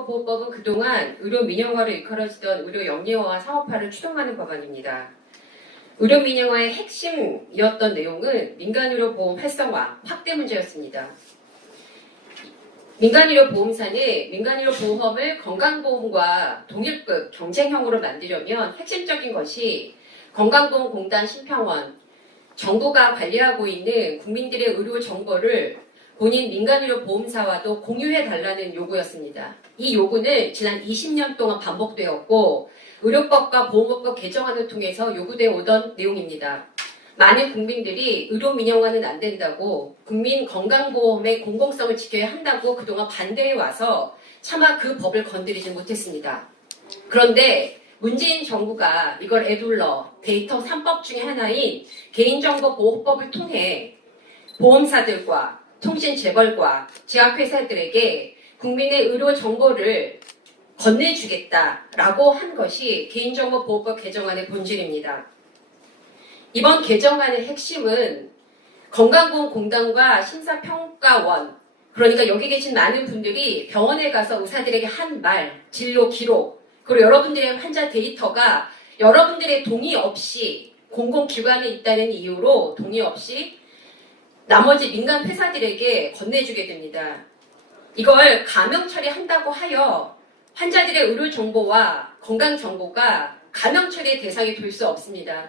개인정보보호법은 그동안 의료 민영화로 일컬어지던 의료 영리화와 상업화를 추동하는 법안입니다. 의료 민영화의 핵심이었던 내용은 민간의료보험 활성화, 확대 문제였습니다. 민간의료보험사는 민간의료보험을 건강보험과 동일급 경쟁형으로 만들려면 핵심적인 것이 건강보험공단 심평원, 정부가 관리하고 있는 국민들의 의료 정보를 본인 민간의료보험사와도 공유해달라는 요구였습니다. 이 요구는 지난 20년 동안 반복되었고 의료법과 보험업법 개정안을 통해서 요구되어 오던 내용입니다. 많은 국민들이 의료 민영화는 안 된다고 국민 건강보험의 공공성을 지켜야 한다고 그동안 반대해 와서 차마 그 법을 건드리지 못했습니다. 그런데 문재인 정부가 이걸 에둘러 데이터 3법 중에 하나인 개인정보보호법을 통해 보험사들과 통신재벌과 제약회사들에게 국민의 의료 정보를 건네주겠다라고 한 것이 개인정보보호법 개정안의 본질입니다. 이번 개정안의 핵심은 건강보험공단과 심사평가원, 그러니까 여기 계신 많은 분들이 병원에 가서 의사들에게 한 말, 진료 기록, 그리고 여러분들의 환자 데이터가 여러분들의 동의 없이 공공기관에 있다는 이유로 동의 없이 나머지 민간 회사들에게 건네주게 됩니다. 이걸 감형 처리한다고 하여 환자들의 의료 정보와 건강 정보가 감형 처리의 대상이 될 수 없습니다.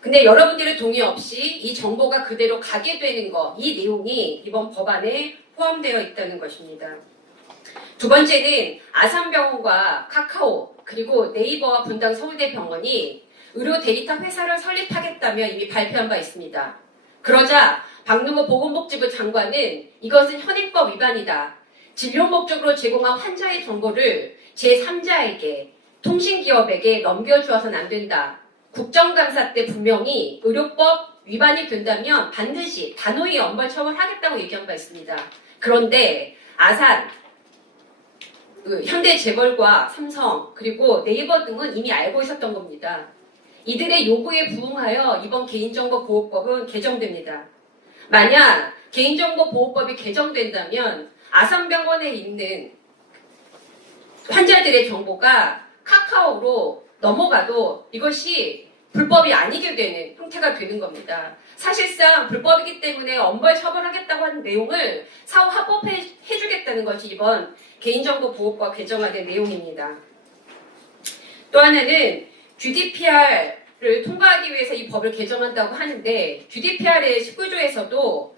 근데 여러분들의 동의 없이 이 정보가 그대로 가게 되는 것, 이 내용이 이번 법안에 포함되어 있다는 것입니다. 두 번째는 아산병원과 카카오 그리고 네이버와 분당 서울대병원이 의료 데이터 회사를 설립하겠다며 이미 발표한 바 있습니다. 그러자 박능호 보건복지부 장관은 이것은 현행법 위반이다. 진료 목적으로 제공한 환자의 정보를 제3자에게 통신기업에게 넘겨주어서는 안 된다. 국정감사 때 분명히 의료법 위반이 된다면 반드시 단호히 엄벌 처벌하겠다고 얘기한 바 있습니다. 그런데 아산, 현대재벌과 삼성 그리고 네이버 등은 이미 알고 있었던 겁니다. 이들의 요구에 부응하여 이번 개인정보보호법은 개정됩니다. 만약 개인정보보호법이 개정된다면 아산병원에 있는 환자들의 정보가 카카오로 넘어가도 이것이 불법이 아니게 되는 형태가 되는 겁니다. 사실상 불법이기 때문에 엄벌 처벌하겠다고 하는 내용을 사후 합법해주겠다는 것이 이번 개인정보보호법 개정안의 내용입니다. 또 하나는 GDPR을 통과하기 위해서 이 법을 개정한다고 하는데 GDPR의 19조에서도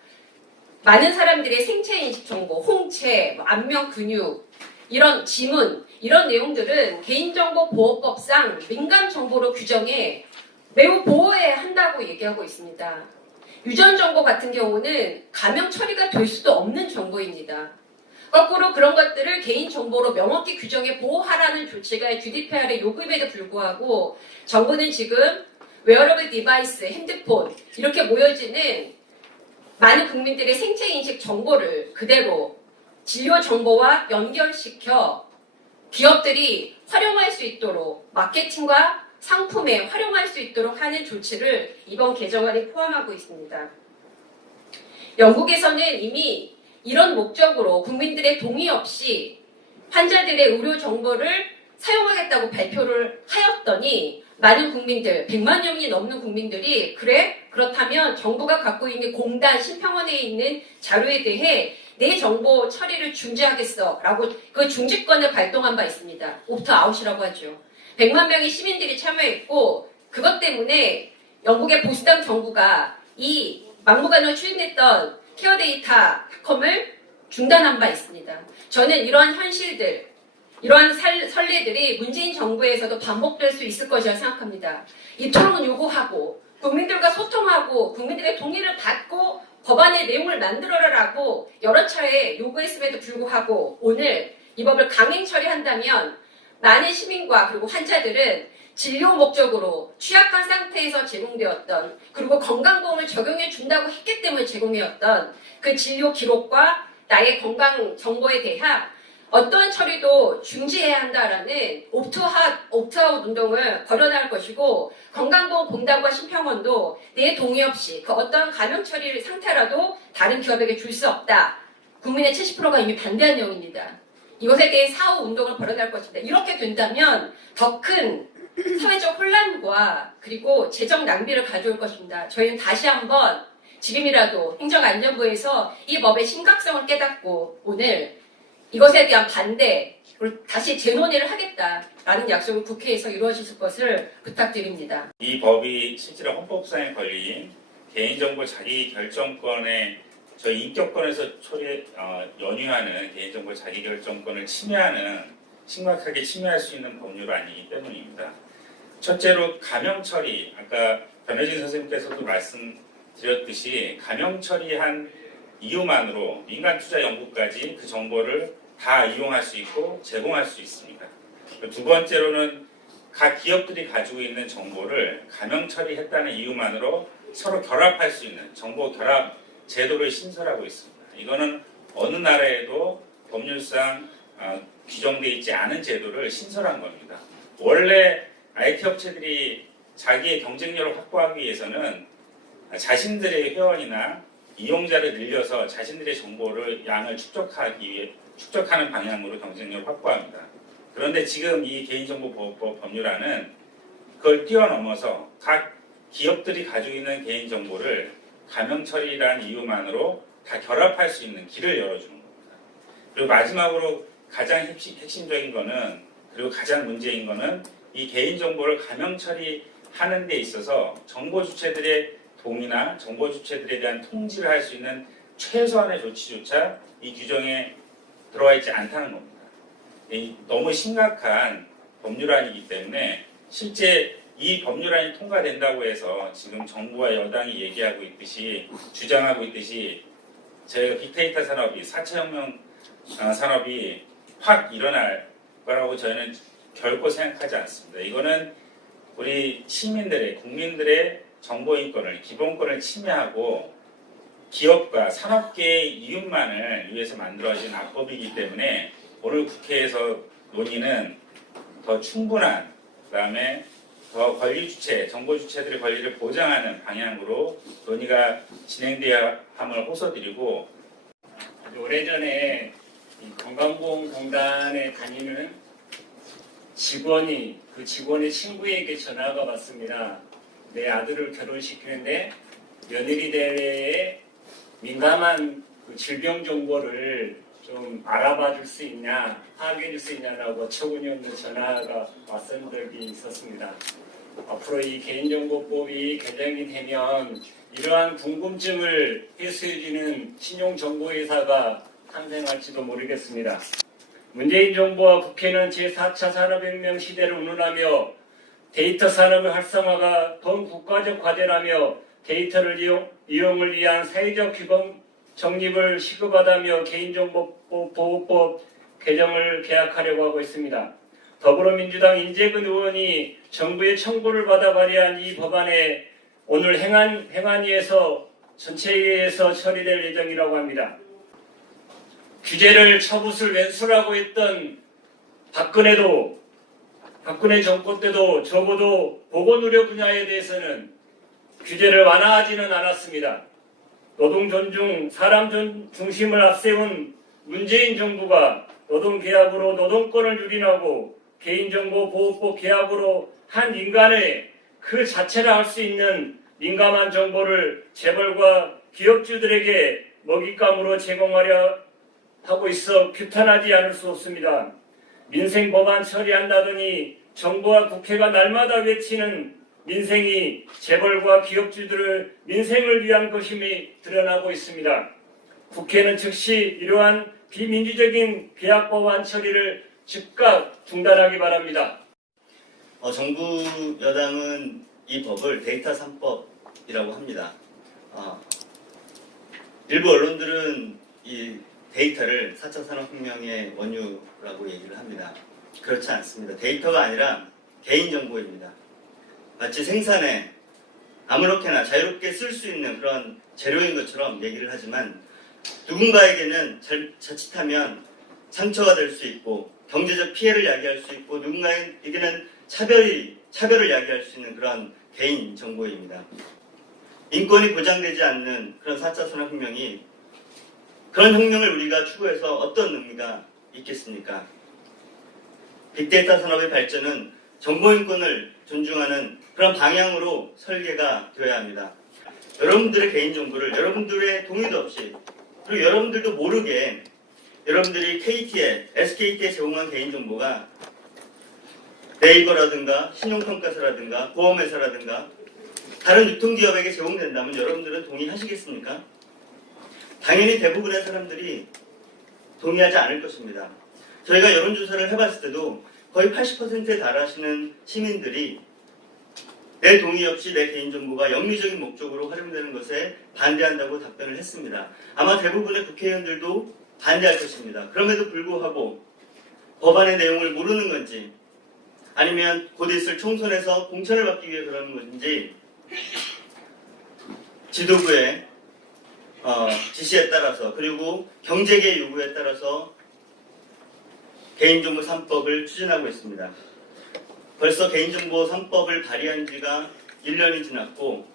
많은 사람들의 생체인식 정보, 홍채, 안면 근육, 이런 지문, 이런 내용들은 개인정보보호법상 민감정보로 규정해 매우 보호해야 한다고 얘기하고 있습니다. 유전정보 같은 경우는 감형 처리가 될 수도 없는 정보입니다. 거꾸로 그런 것들을 개인정보로 명확히 규정해 보호하라는 조치가 GDPR의 요구임에도 불구하고 정부는 지금 웨어러블 디바이스, 핸드폰 이렇게 모여지는 많은 국민들의 생체인식 정보를 그대로 진료 정보와 연결시켜 기업들이 활용할 수 있도록 마케팅과 상품에 활용할 수 있도록 하는 조치를 이번 개정안에 포함하고 있습니다. 영국에서는 이미 이런 목적으로 국민들의 동의 없이 환자들의 의료 정보를 사용하겠다고 발표를 하였더니 많은 국민들, 100만 명이 넘는 국민들이 그래? 그렇다면 정부가 갖고 있는 공단, 심평원에 있는 자료에 대해 내 정보 처리를 중지하겠어 라고 그 중지권을 발동한 바 있습니다. 옵트아웃이라고 하죠. 100만 명의 시민들이 참여했고 그것 때문에 영국의 보수당 정부가 이 막무가내로 추진했던 케어데이터닷컴을 중단한 바 있습니다. 저는 이러한 현실들, 이러한 선례들이 문재인 정부에서도 반복될 수 있을 것이라 생각합니다. 이토록 요구하고 국민들과 소통하고 국민들의 동의를 받고 법안의 내용을 만들어라라고 여러 차례 요구했음에도 불구하고 오늘 이 법을 강행 처리한다면 많은 시민과 그리고 환자들은 진료 목적으로 취약한 상태에서 제공되었던 그리고 건강보험을 적용해 준다고 했기 때문에 제공해왔던 그 진료 기록과 나의 건강 정보에 대한 어떠한 처리도 중지해야 한다라는 옵트아웃 운동을 벌여나갈 것이고 건강보험공단과 심평원도 내 동의 없이 그 어떠한 감형 처리 상태라도 다른 기업에게 줄 수 없다. 국민의 70%가 이미 반대한 내용입니다. 이것에 대해 사후 운동을 벌여날 것인데 이렇게 된다면 더 큰 사회적 혼란과 그리고 재정 낭비를 가져올 것입니다. 저희는 다시 한번 지금이라도 행정안전부에서 이 법의 심각성을 깨닫고 오늘 이것에 대한 반대를 다시 재논의를 하겠다라는 약속을 국회에서 이루어질 것을 부탁드립니다. 이 법이 실제로 헌법상에 걸린 개인정보 자기결정권의 저희 인격권에서 연유하는 개인정보 자기결정권을 심각하게 침해할 수 있는 법률 아니기 때문입니다. 첫째로 감형 처리, 아까 변혜진 선생님께서도 말씀드렸듯이 감형 처리한 이유만으로 민간 투자 연구까지 그 정보를 다 이용할 수 있고 제공할 수 있습니다. 두 번째로는 각 기업들이 가지고 있는 정보를 감형 처리했다는 이유만으로 서로 결합할 수 있는 정보 결합 제도를 신설하고 있습니다. 이거는 어느 나라에도 법률상 규정되어 있지 않은 제도를 신설한 겁니다. 원래 IT 업체들이 자기의 경쟁력을 확보하기 위해서는 자신들의 회원이나 이용자를 늘려서 자신들의 정보를 양을 축적하는 방향으로 경쟁력을 확보합니다. 그런데 지금 이 개인정보보호법 법률안은 그걸 뛰어넘어서 각 기업들이 가지고 있는 개인정보를 감형 처리라는 이유만으로 다 결합할 수 있는 길을 열어주는 겁니다. 그리고 마지막으로 가장 핵심적인 거는, 그리고 가장 문제인 거는 이 개인정보를 감형 처리하는 데 있어서 정보 주체들의 동의나 정보 주체들에 대한 통지를 할 수 있는 최소한의 조치조차 이 규정에 들어와 있지 않다는 겁니다. 너무 심각한 법률안이기 때문에 실제 이 법률안이 통과된다고 해서 지금 정부와 여당이 얘기하고 있듯이 주장하고 있듯이 저희가 빅데이터 산업이 4차 혁명 산업이 확 일어날 거라고 저희는 결코 생각하지 않습니다. 이거는 우리 시민들의 국민들의 정보인권을 기본권을 침해하고 기업과 산업계의 이윤만을 위해서 만들어진 악법이기 때문에 오늘 국회에서 논의는 더 충분한 그다음에 더 권리 주체, 정보 주체들의 권리를 보장하는 방향으로 논의가 진행되어야 함을 호소드리고 오래전에 건강보험공단에 다니는 직원이 그 직원의 친구에게 전화가 왔습니다. 내 아들을 결혼시키는데 며느리 대회에 민감한 그 질병 정보를 좀 알아봐 줄 수 있냐, 파악해 줄 수 있냐라고 어처구니 없는 전화가 왔던 적이 있었습니다. 앞으로 이 개인정보법이 개정이 되면 이러한 궁금증을 해소해주는 신용정보회사가 탄생할지도 모르겠습니다. 문재인 정부와 국회는 제4차 산업혁명 시대를 운운하며 데이터 산업의 활성화가 본 국가적 과제라며 데이터를 이용을 위한 사회적 규범 정립을 시급하다며 개인정보보호법 개정을 계약하려고 하고 있습니다. 더불어민주당 인재근 의원이 정부의 청구를 받아 발의한 이 법안에 오늘 행안위에서 전체회의에서 처리될 예정이라고 합니다. 규제를 처붓을 왼수라고 했던 박근혜 정권 때도 적어도 보건의료 분야에 대해서는 규제를 완화하지는 않았습니다. 노동 존중, 사람 중심을 앞세운 문재인 정부가 노동계약으로 노동권을 유린하고 개인정보보호법 계약으로 한 인간의 그 자체를 할 수 있는 민감한 정보를 재벌과 기업주들에게 먹잇감으로 제공하려 하고 있어 규탄하지 않을 수 없습니다. 민생 법안 처리한다더니 정부와 국회가 날마다 외치는 민생이 재벌과 기업주들의 민생을 위한 것임이 드러나고 있습니다. 국회는 즉시 이러한 비민주적인 계약 법안 처리를 즉각 중단하기 바랍니다. 정부 여당은 이 법을 데이터 3법이라고 합니다. 일부 언론들은 이 데이터를 4차 산업혁명의 원유라고 얘기를 합니다. 그렇지 않습니다. 데이터가 아니라 개인정보입니다. 마치 생산에 아무렇게나 자유롭게 쓸 수 있는 그런 재료인 것처럼 얘기를 하지만 누군가에게는 자칫하면 상처가 될 수 있고 경제적 피해를 야기할 수 있고 누군가에게는 차별을 야기할 수 있는 그런 개인 정보입니다. 인권이 보장되지 않는 그런 4차 산업혁명이 그런 혁명을 우리가 추구해서 어떤 의미가 있겠습니까? 빅데이터 산업의 발전은 정보인권을 존중하는 그런 방향으로 설계가 되어야 합니다. 여러분들의 개인정보를 여러분들의 동의도 없이 그리고 여러분들도 모르게 여러분들이 KT에, SKT에 제공한 개인정보가 네이버라든가 신용평가사라든가 보험회사라든가 다른 유통기업에게 제공된다면 여러분들은 동의하시겠습니까? 당연히 대부분의 사람들이 동의하지 않을 것입니다. 저희가 여론조사를 해봤을 때도 거의 80%에 달하시는 시민들이 내 동의 없이 내 개인정보가 영리적인 목적으로 활용되는 것에 반대한다고 답변을 했습니다. 아마 대부분의 국회의원들도 반대할 것입니다. 그럼에도 불구하고 법안의 내용을 모르는 건지 아니면 곧 있을 총선에서 공천을 받기 위해 그러는 건지 지도부의 지시에 따라서 그리고 경제계 요구에 따라서 개인정보 3법을 추진하고 있습니다. 벌써 개인정보 3법을 발의한 지가 1년이 지났고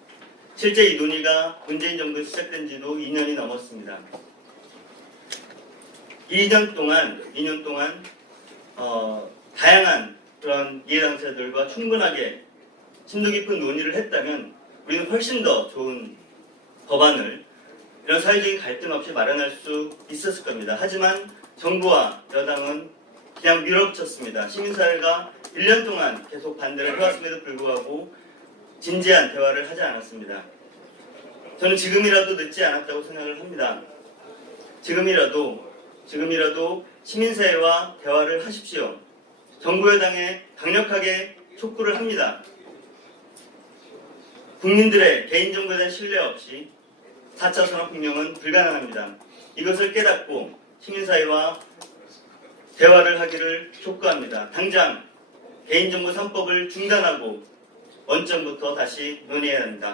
실제 이 논의가 문재인 정부에 시작된 지도 2년이 넘었습니다. 2년 동안 다양한 그런 이해당사자들과 충분하게 심도 깊은 논의를 했다면 우리는 훨씬 더 좋은 법안을 이런 사회적인 갈등 없이 마련할 수 있었을 겁니다. 하지만 정부와 여당은 그냥 밀어붙였습니다. 시민사회가 1년 동안 계속 반대를 해왔음에도 불구하고 진지한 대화를 하지 않았습니다. 저는 지금이라도 늦지 않았다고 생각을 합니다. 지금이라도 시민사회와 대화를 하십시오. 정부 여당에 강력하게 촉구를 합니다. 국민들의 개인정보에 대한 신뢰 없이 4차 산업혁명은 불가능합니다. 이것을 깨닫고 시민사회와 대화를 하기를 촉구합니다. 당장 개인정보 3법을 중단하고 원점부터 다시 논의해야 합니다.